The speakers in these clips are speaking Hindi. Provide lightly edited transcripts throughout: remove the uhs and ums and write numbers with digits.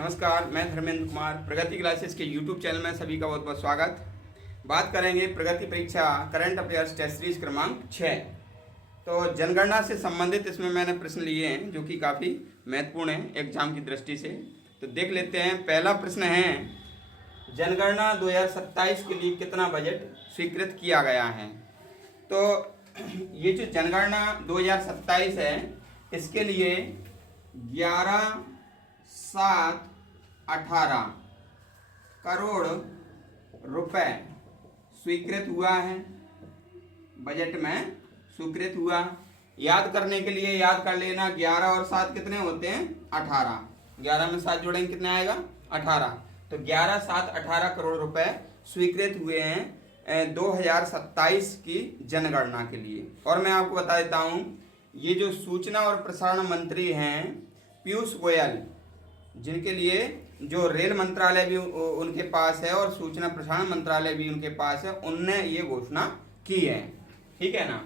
नमस्कार, मैं धर्मेंद्र कुमार। प्रगति क्लासेस के YouTube चैनल में सभी का बहुत बहुत स्वागत। बात करेंगे प्रगति परीक्षा करंट अफेयर्स टेस्ट सीरीज क्रमांक 6। तो जनगणना से संबंधित इसमें मैंने प्रश्न लिए हैं जो कि काफ़ी महत्वपूर्ण हैं एग्जाम की दृष्टि से। तो देख लेते हैं। पहला प्रश्न है, जनगणना 2027 के लिए कितना बजट स्वीकृत किया गया है। तो ये जो जनगणना 2027 है, इसके लिए 11,718 करोड़ रुपए स्वीकृत हुआ है, बजट में स्वीकृत हुआ। याद करने के लिए याद कर लेना, 11 और 7 कितने होते हैं? 18। 11 में 7 जोड़ेंगे कितने आएगा? 18। तो 11,718 करोड़ रुपए स्वीकृत हुए हैं 2027 की जनगणना के लिए। और मैं आपको बता देता हूं, ये जो सूचना और प्रसारण मंत्री हैं पीयूष गोयल, जिनके लिए जो रेल मंत्रालय भी उनके पास है और सूचना प्रसारण मंत्रालय भी उनके पास है, उनने ये घोषणा की है। ठीक है ना।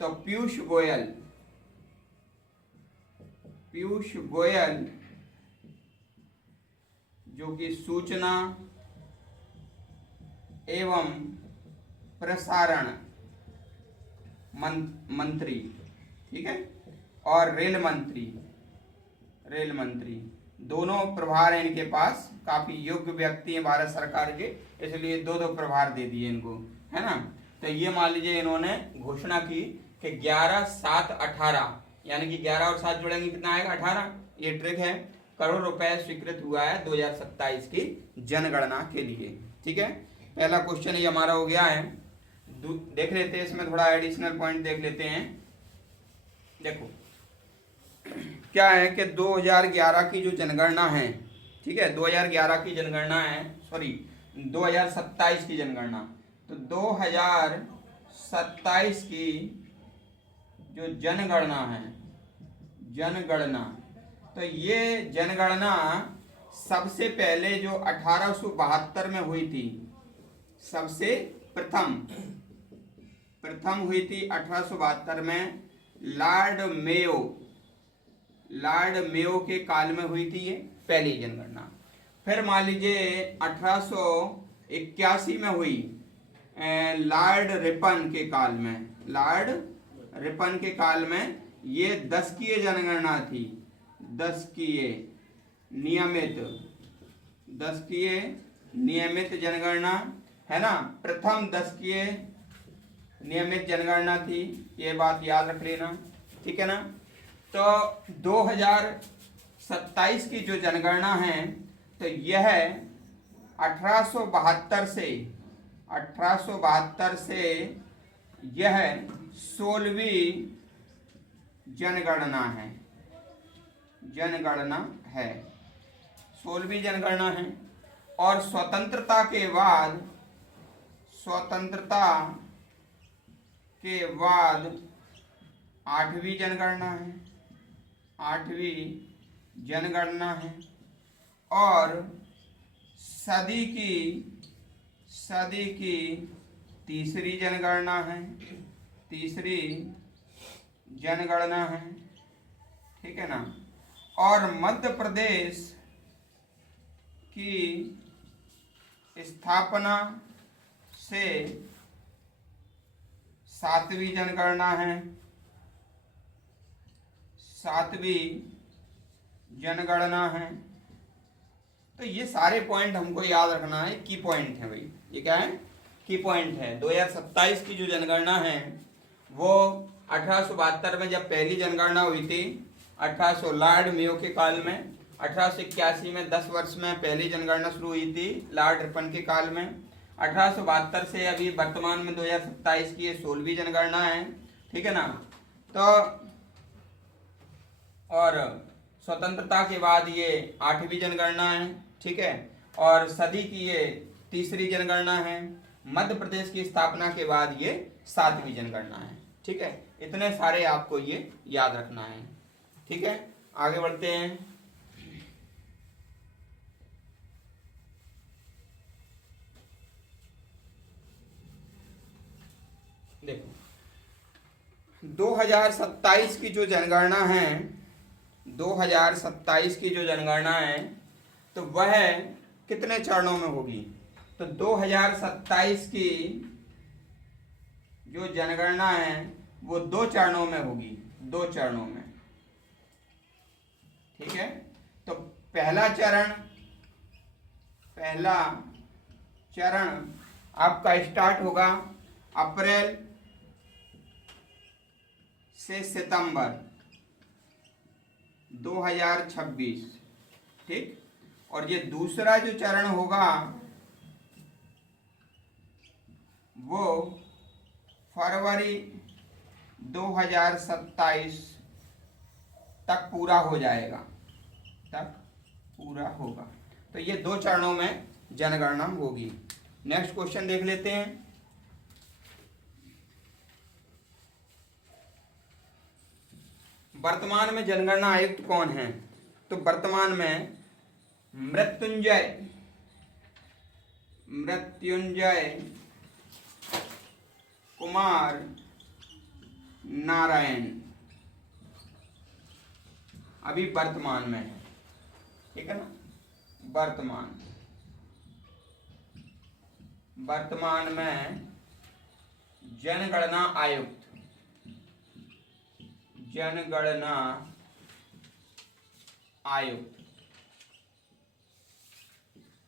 तो पीयूष गोयल जो कि सूचना एवं प्रसारण मंत्री, ठीक है, और रेल मंत्री दोनों प्रभार हैं इनके पास। काफी योग्य व्यक्ति हैं भारत सरकार के, इसलिए दो प्रभार दे दिए इनको, है ना। तो ये मान लीजिए इन्होंने घोषणा की कि 11,718 यानी कि 11 और 7 जोड़ेंगे कितना आएगा? 18। ये ट्रिक है। करोड़ रुपए स्वीकृत हुआ है 2027 की जनगणना के लिए। ठीक है, पहला क्वेश्चन ये हमारा हो गया है। देख लेते हैं, इसमें थोड़ा एडिशनल पॉइंट देख लेते हैं। देखो क्या है कि 2011 की जो जनगणना है, ठीक है, 2011 की जनगणना है, सॉरी 2027 की जनगणना। तो 2027 की जो जनगणना है, तो ये जनगणना सबसे पहले जो 1872 में हुई थी, सबसे प्रथम हुई थी 1872 में। लॉर्ड मेयो के काल में हुई थी ये पहली जनगणना। फिर मान लीजिए 1881 में हुई लॉर्ड रिपन के काल में ये 10कीय जनगणना थी। 10कीय नियमित जनगणना, है ना। प्रथम 10कीय नियमित जनगणना थी, ये बात याद रख लेना। ठीक है ना। तो 2027 की जो जनगणना है, तो यह 1872 से यह 16वीं जनगणना है। 16वीं जनगणना है। और स्वतंत्रता के बाद 8वीं जनगणना है। और सदी की तीसरी जनगणना है। ठीक है ना। और मध्य प्रदेश की स्थापना से 7वीं जनगणना है। 7वीं जनगणना है। तो ये सारे पॉइंट हमको याद रखना है, की पॉइंट है भाई। ये क्या है? की पॉइंट है। 2027 की जो जनगणना है वो 1872 में जब पहली जनगणना हुई थी, 1800 लॉर्ड मेयो के काल में। 1881 में 10 वर्ष में पहली जनगणना शुरू हुई थी लॉर्ड रिपन के काल में। 1872 से अभी वर्तमान में 2027 की ये 16वीं जनगणना है। ठीक है ना। तो और स्वतंत्रता के बाद ये 8वीं जनगणना है। ठीक है। और सदी की ये तीसरी जनगणना है। मध्य प्रदेश की स्थापना के बाद ये 7वीं जनगणना है। ठीक है, इतने सारे आपको ये याद रखना है। ठीक है, आगे बढ़ते हैं। देखो 2027 की जो जनगणना है, तो वह कितने चरणों में होगी? तो 2027 की जो जनगणना है वो 2 चरणों में होगी, 2 चरणों में। ठीक है, तो पहला चरण आपका स्टार्ट होगा अप्रैल से सितंबर 2026। ठीक, और ये दूसरा जो चरण होगा वो फरवरी 2027 तक पूरा हो जाएगा, तक पूरा होगा। तो ये 2 चरणों में जनगणना होगी। नेक्स्ट क्वेश्चन देख लेते हैं। वर्तमान में जनगणना आयुक्त कौन है? तो वर्तमान में मृत्युंजय कुमार नारायण अभी वर्तमान में है। ठीक है ना, वर्तमान में जनगणना आयुक्त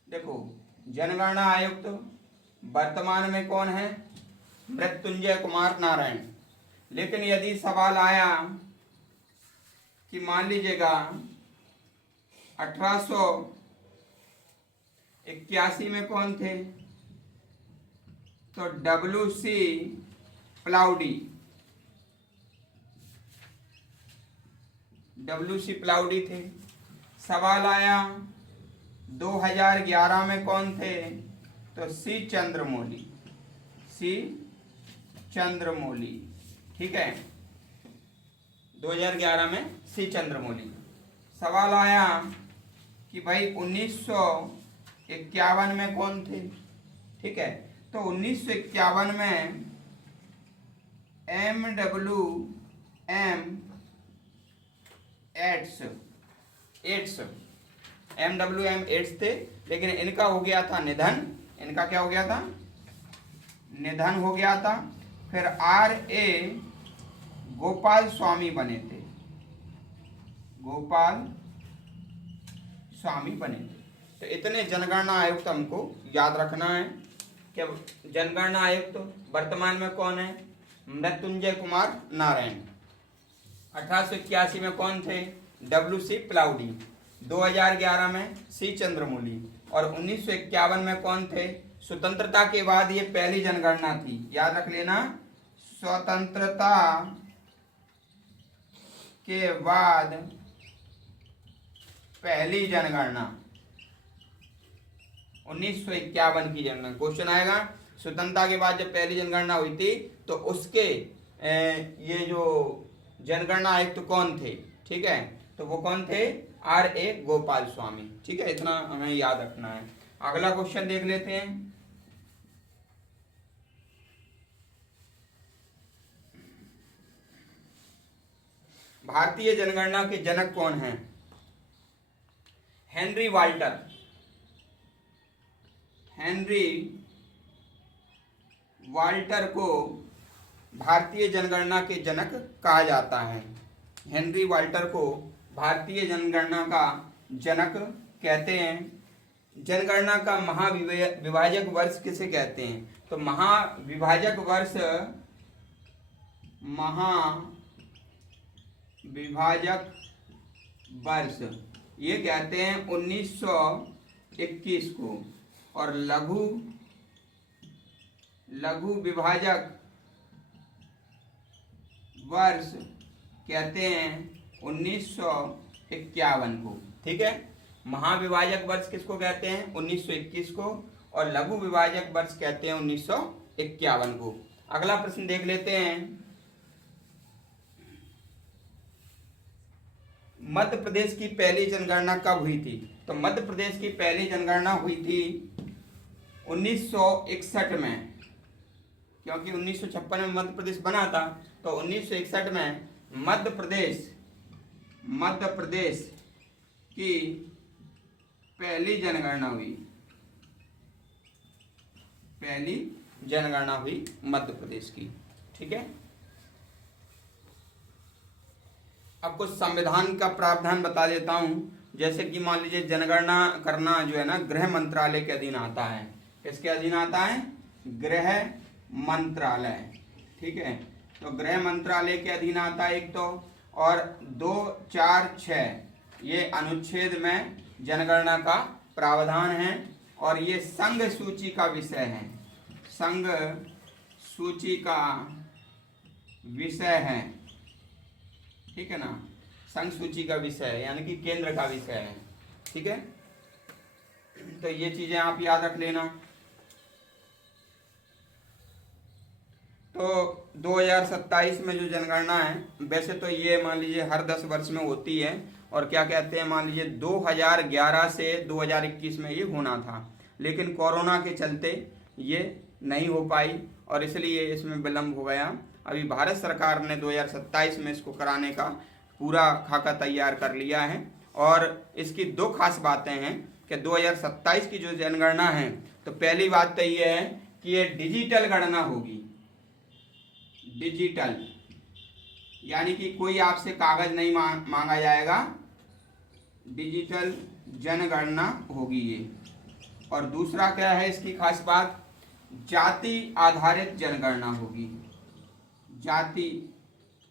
देखो, जनगणना आयुक्त वर्तमान में कौन है? मृत्युंजय कुमार नारायण। लेकिन यदि सवाल आया कि मान लीजिएगा 1881 में कौन थे? तो WC प्लाउडी थे। सवाल आया 2011 में कौन थे? तो C चंद्रमौली। ठीक है, 2011 में C चंद्रमौली। सवाल आया कि भाई 1951 में कौन थे? ठीक है, तो 1951 में MWM एट्स थे, लेकिन इनका हो गया था निधन। इनका क्या हो गया था? निधन हो गया था। फिर RA गोपाल स्वामी बने थे, तो इतने जनगणना आयुक्त हमको याद रखना है कि जनगणना आयुक्त वर्तमान में कौन है? मृत्युंजय कुमार नारायण। 1881 में कौन थे? WC प्लाउडी। 2011 में C चंद्रमौली। और 1951 में कौन थे? स्वतंत्रता के बाद ये पहली जनगणना थी, याद रख लेना। स्वतंत्रता के बाद पहली जनगणना 1951 की जनगणना। क्वेश्चन आएगा स्वतंत्रता के बाद जब पहली जनगणना हुई थी तो उसके ये जो जनगणना आयुक्त कौन थे? ठीक है, तो वो कौन थे? RA गोपाल स्वामी। ठीक है, इतना हमें याद रखना है। अगला क्वेश्चन देख लेते हैं। भारतीय जनगणना के जनक कौन हैं? हेनरी वाल्टर को भारतीय जनगणना के जनक कहा जाता है। हेनरी वाल्टर को भारतीय जनगणना का जनक कहते हैं। जनगणना का महाविभाजक वर्ष किसे कहते हैं? तो महाविभाजक वर्ष ये कहते हैं 1921 को, और लघु विभाजक वर्ष कहते हैं 1951 को। ठीक है, महाविभाजक वर्ष किसको कहते हैं? 1921 को, और लघु विभाजक वर्ष कहते हैं 1951 को। अगला प्रश्न देख लेते हैं। मध्य प्रदेश की पहली जनगणना कब हुई थी? तो मध्य प्रदेश की पहली जनगणना हुई थी 1961 में, क्योंकि 1956 में मध्य प्रदेश बना था। तो 1961 में मध्य प्रदेश की पहली जनगणना हुई, पहली जनगणना हुई मध्य प्रदेश की। ठीक है, अब कुछ संविधान का प्रावधान बता देता हूं। जैसे कि मान लीजिए जनगणना करना जो है ना गृह मंत्रालय के अधीन आता है। किसके अधीन आता है? गृह मंत्रालय। ठीक है, तो गृह मंत्रालय के अधीन आता है एक तो, और 2, 4, 6 ये अनुच्छेद में जनगणना का प्रावधान है, और ये संघ सूची का विषय है, संघ सूची का विषय है। ठीक है ना, संघ सूची का विषय है यानी कि केंद्र का विषय है। ठीक है, तो ये चीजें आप याद रख लेना। तो 2027 में जो जनगणना है, वैसे तो ये मान लीजिए हर 10 वर्ष में होती है, और क्या कहते हैं मान लीजिए 2011 से 2021 में ये होना था, लेकिन कोरोना के चलते ये नहीं हो पाई और इसलिए इसमें विलम्ब हो गया। अभी भारत सरकार ने 2027 में इसको कराने का पूरा खाका तैयार कर लिया है, और इसकी 2 खास बातें हैं कि 2027 की जो जनगणना है, तो पहली बात तो ये है कि ये डिजिटल गणना होगी। डिजिटल यानी कि कोई आपसे कागज नहीं मांगा जाएगा, डिजिटल जनगणना होगी ये। और दूसरा क्या है इसकी खास बात, जाति आधारित जनगणना होगी, जाति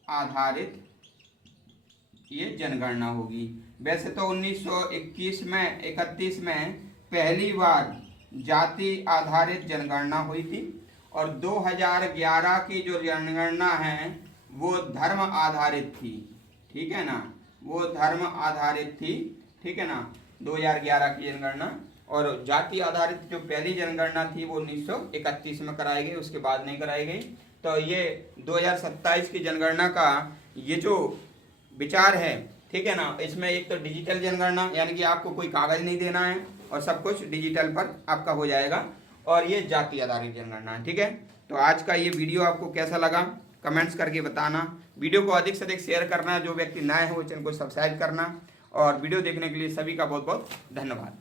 आधारित ये जनगणना होगी। वैसे तो 1921 में 31 में पहली बार जाति आधारित जनगणना हुई थी, और 2011 की जो जनगणना है वो धर्म आधारित थी। ठीक है ना, वो धर्म आधारित थी। ठीक है ना, 2011 की जनगणना, और जाति आधारित जो पहली जनगणना थी वो 1931 में कराई गई, उसके बाद नहीं कराई गई। तो ये 2027 की जनगणना का ये जो विचार है, ठीक है ना, इसमें एक तो डिजिटल जनगणना यानी कि आपको कोई कागज नहीं देना है और सब कुछ डिजिटल पर आपका हो जाएगा, और ये जाति आधारित जनगणना है। ठीक है, तो आज का ये वीडियो आपको कैसा लगा कमेंट्स करके बताना। वीडियो को अधिक से अधिक शेयर करना, जो व्यक्ति नए हैं वो चैनल को सब्सक्राइब करना, और वीडियो देखने के लिए सभी का बहुत बहुत धन्यवाद।